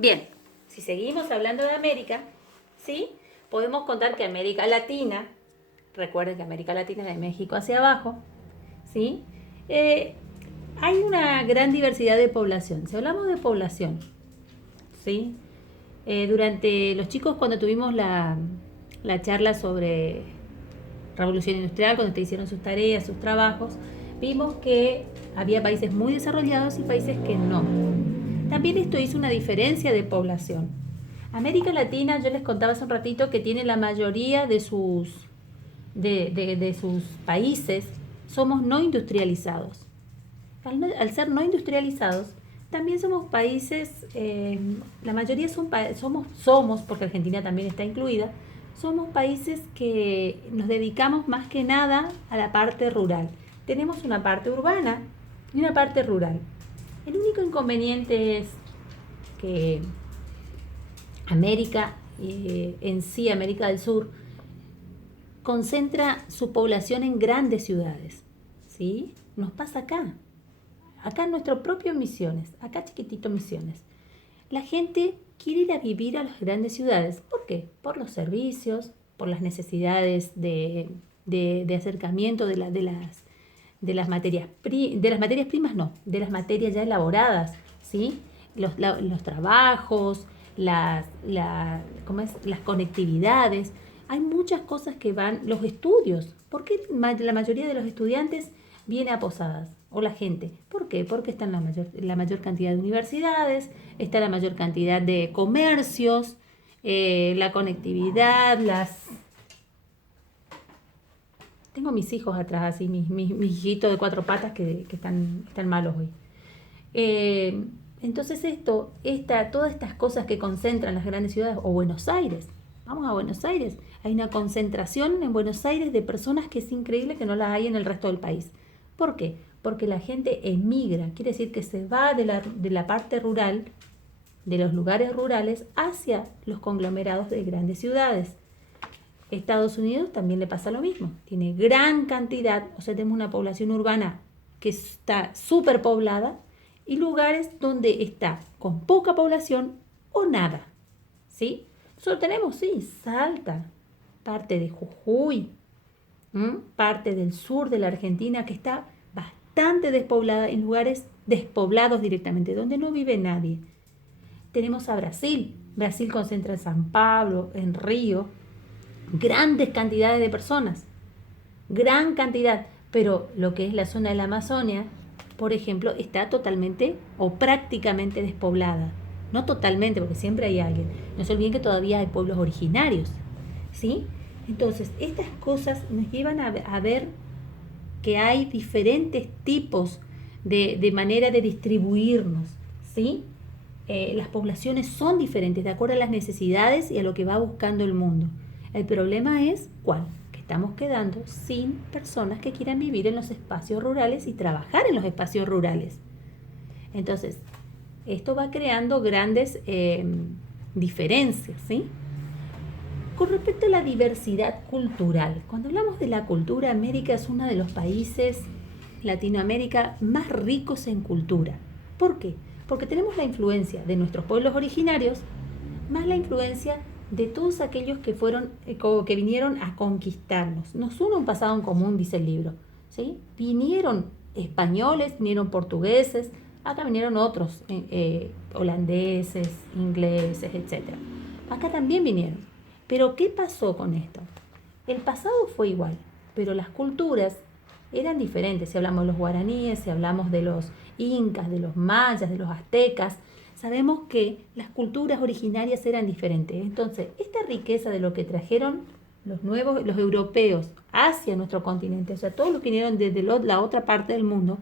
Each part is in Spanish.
Bien, si seguimos hablando de América, ¿sí? Podemos contar que América Latina, recuerden que América Latina es de México hacia abajo, ¿sí? Eh, Hay una gran diversidad de población. Si hablamos de población, ¿sí? Durante los chicos cuando tuvimos la charla sobre revolución industrial, cuando te hicieron sus tareas, sus trabajos, vimos que había países muy desarrollados y países que no. También esto hizo una diferencia de población. América Latina, yo les contaba hace un ratito que tiene la mayoría de sus países, somos no industrializados. Al ser no industrializados, también somos países, la mayoría somos, porque Argentina también está incluida, somos países que nos dedicamos más que nada a la parte rural. Tenemos una parte urbana y una parte rural. El único inconveniente es que América, en sí, América del Sur, concentra su población en grandes ciudades. ¿Sí? Nos pasa acá. Acá en nuestro propio Misiones, acá chiquitito Misiones. La gente quiere ir a vivir a las grandes ciudades. ¿Por qué? Por los servicios, por las necesidades de acercamiento de las materias primas, no, de las materias ya elaboradas, ¿sí? Los trabajos, las conectividades. Hay muchas cosas que van, los estudios. ¿Por qué la mayoría de los estudiantes viene a Posadas? O la gente. ¿Por qué? Porque están la mayor cantidad de universidades, está la mayor cantidad de comercios, la conectividad, Tengo mis hijos atrás, así, mis hijitos de cuatro patas que están malos hoy. Eh, entonces todas estas cosas que concentran las grandes ciudades, o Buenos Aires, vamos a Buenos Aires, hay una concentración en Buenos Aires de personas que es increíble que no la hay en el resto del país. ¿Por qué? Porque la gente emigra, quiere decir que se va de la parte rural, de los lugares rurales, hacia los conglomerados de grandes ciudades. Estados Unidos también le pasa lo mismo, tiene gran cantidad, o sea, tenemos una población urbana que está súper poblada y lugares donde está con poca población o nada, ¿sí? Solo tenemos, sí, Salta, parte de Jujuy, parte del sur de la Argentina que está bastante despoblada, en lugares despoblados directamente, donde no vive nadie. Tenemos a Brasil, Brasil concentra en San Pablo, en Río, grandes cantidades de personas, gran cantidad, pero lo que es la zona de la Amazonia, por ejemplo, está totalmente o prácticamente despoblada. No totalmente, porque siempre hay alguien. No se olviden que todavía hay pueblos originarios, ¿sí? Entonces, estas cosas nos llevan a ver que hay diferentes tipos de manera de distribuirnos, ¿sí? Las poblaciones son diferentes de acuerdo a las necesidades y a lo que va buscando el mundo. El problema es, ¿cuál? Que estamos quedando sin personas que quieran vivir en los espacios rurales y trabajar en los espacios rurales. Entonces, esto va creando grandes diferencias, ¿sí? Con respecto a la diversidad cultural, cuando hablamos de la cultura, América es uno de los países, Latinoamérica, más ricos en cultura. ¿Por qué? Porque tenemos la influencia de nuestros pueblos originarios, más la influencia de todos aquellos que vinieron a conquistarnos. Nos une un pasado en común, dice el libro, ¿sí? Vinieron españoles, vinieron portugueses, acá vinieron otros, holandeses, ingleses, etc. Acá también vinieron. Pero ¿qué pasó con esto? El pasado fue igual, pero las culturas eran diferentes. Si hablamos de los guaraníes, si hablamos de los incas, de los mayas, de los aztecas, sabemos que las culturas originarias eran diferentes. Entonces, esta riqueza de lo que trajeron los europeos hacia nuestro continente, o sea, todos los que vinieron desde la otra parte del mundo,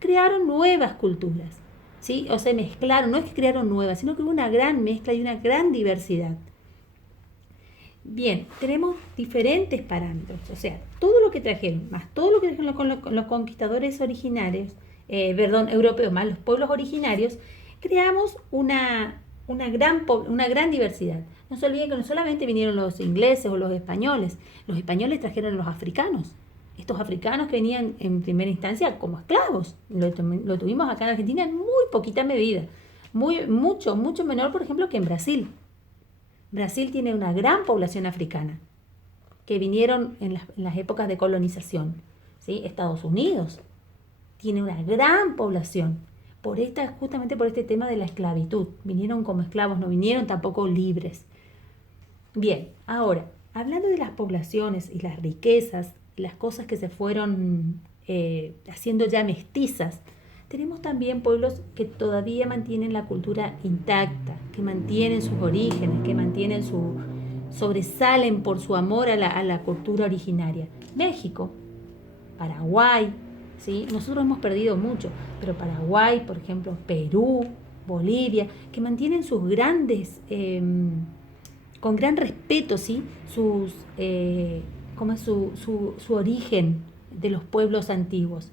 crearon nuevas culturas, ¿sí? O sea, mezclaron, no es que crearon nuevas, sino que hubo una gran mezcla y una gran diversidad. Bien, tenemos diferentes parámetros, o sea, todo lo que trajeron, más todo lo que trajeron los conquistadores originarios, europeos, más los pueblos originarios, creamos una gran diversidad. No se olviden que no solamente vinieron los ingleses o los españoles trajeron a los africanos. Estos africanos que venían en primera instancia como esclavos, lo tuvimos acá en Argentina en muy poquita medida. mucho menor, por ejemplo, que en Brasil. Brasil tiene una gran población africana que vinieron en las épocas de colonización, ¿sí? Estados Unidos tiene una gran población justamente por este tema de la esclavitud. Vinieron como esclavos, no vinieron tampoco libres. Bien, ahora, hablando de las poblaciones y las riquezas, las cosas que se fueron haciendo ya mestizas, tenemos también pueblos que todavía mantienen la cultura intacta, que mantienen sus orígenes, que sobresalen por su amor a la cultura originaria. México, Paraguay, ¿sí? Nosotros hemos perdido mucho, pero Paraguay, por ejemplo, Perú, Bolivia, que mantienen sus grandes, con gran respeto, ¿sí? Su origen de los pueblos antiguos.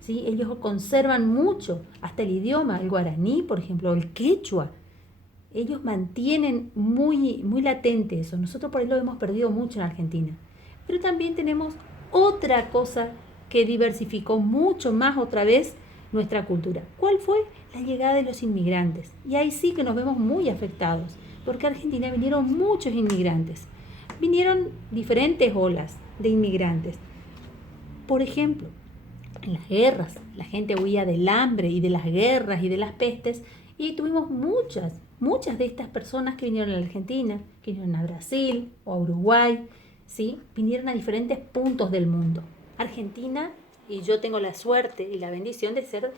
¿Sí? Ellos conservan mucho, hasta el idioma, el guaraní, por ejemplo, el quechua. Ellos mantienen muy, muy latente eso. Nosotros por ahí lo hemos perdido mucho en Argentina. Pero también tenemos otra cosa que diversificó mucho más otra vez nuestra cultura. ¿Cuál fue? La llegada de los inmigrantes. Y ahí sí que nos vemos muy afectados, porque a Argentina vinieron muchos inmigrantes. Vinieron diferentes olas de inmigrantes. Por ejemplo, en las guerras, la gente huía del hambre y de las guerras y de las pestes, y tuvimos muchas de estas personas que vinieron a la Argentina, que vinieron a Brasil o a Uruguay, ¿sí? Vinieron a diferentes puntos del mundo. Argentina, y yo tengo la suerte y la bendición de ser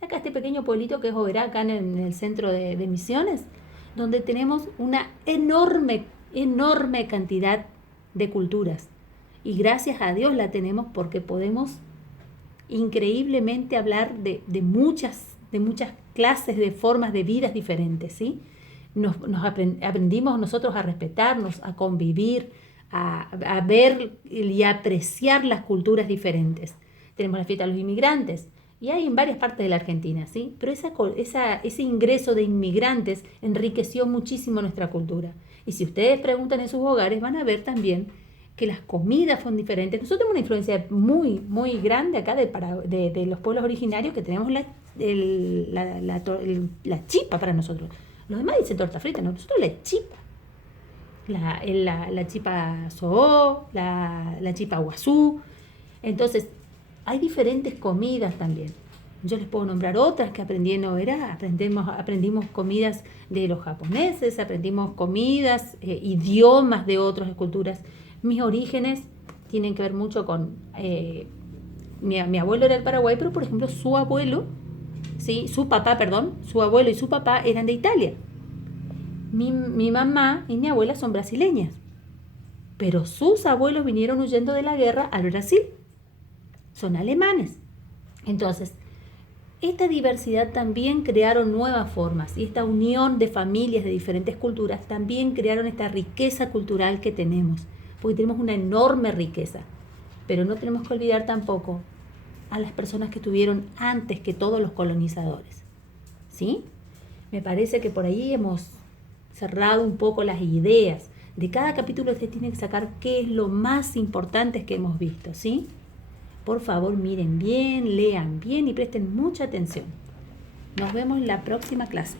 acá este pequeño pueblito que es Oberá, acá en el centro de Misiones, donde tenemos una enorme cantidad de culturas. Y gracias a Dios la tenemos porque podemos increíblemente hablar de muchas clases de formas de vidas diferentes, ¿sí? Aprendimos nosotros a respetarnos, a convivir, a ver y a apreciar las culturas diferentes. Tenemos la fiesta de los inmigrantes y hay en varias partes de la Argentina, ¿sí? Pero ese ingreso de inmigrantes enriqueció muchísimo nuestra cultura. Y si ustedes preguntan en sus hogares, van a ver también que las comidas son diferentes. Nosotros tenemos una influencia muy, muy grande acá de los pueblos originarios, que tenemos la chipa para nosotros. Los demás dicen torta frita, nosotros la chipa. La chipa soó, la chipa guazú. Entonces, hay diferentes comidas también. Yo les puedo nombrar otras que aprendí en Oberá. Aprendimos comidas de los japoneses, aprendimos comidas, idiomas de otras culturas. Mis orígenes tienen que ver mucho con... mi abuelo era del Paraguay, pero por ejemplo su abuelo, ¿sí? Su abuelo y su papá eran de Italia. Mi mamá y mi abuela son brasileñas, pero sus abuelos vinieron huyendo de la guerra al Brasil. Son alemanes. Entonces, esta diversidad también crearon nuevas formas y esta unión de familias de diferentes culturas también crearon esta riqueza cultural que tenemos, porque tenemos una enorme riqueza. Pero no tenemos que olvidar tampoco a las personas que estuvieron antes que todos los colonizadores. ¿Sí? Me parece que por ahí hemos cerrado un poco las ideas. De cada capítulo usted tiene que sacar qué es lo más importante que hemos visto, ¿sí? Por favor, miren bien, lean bien y presten mucha atención. Nos vemos en la próxima clase.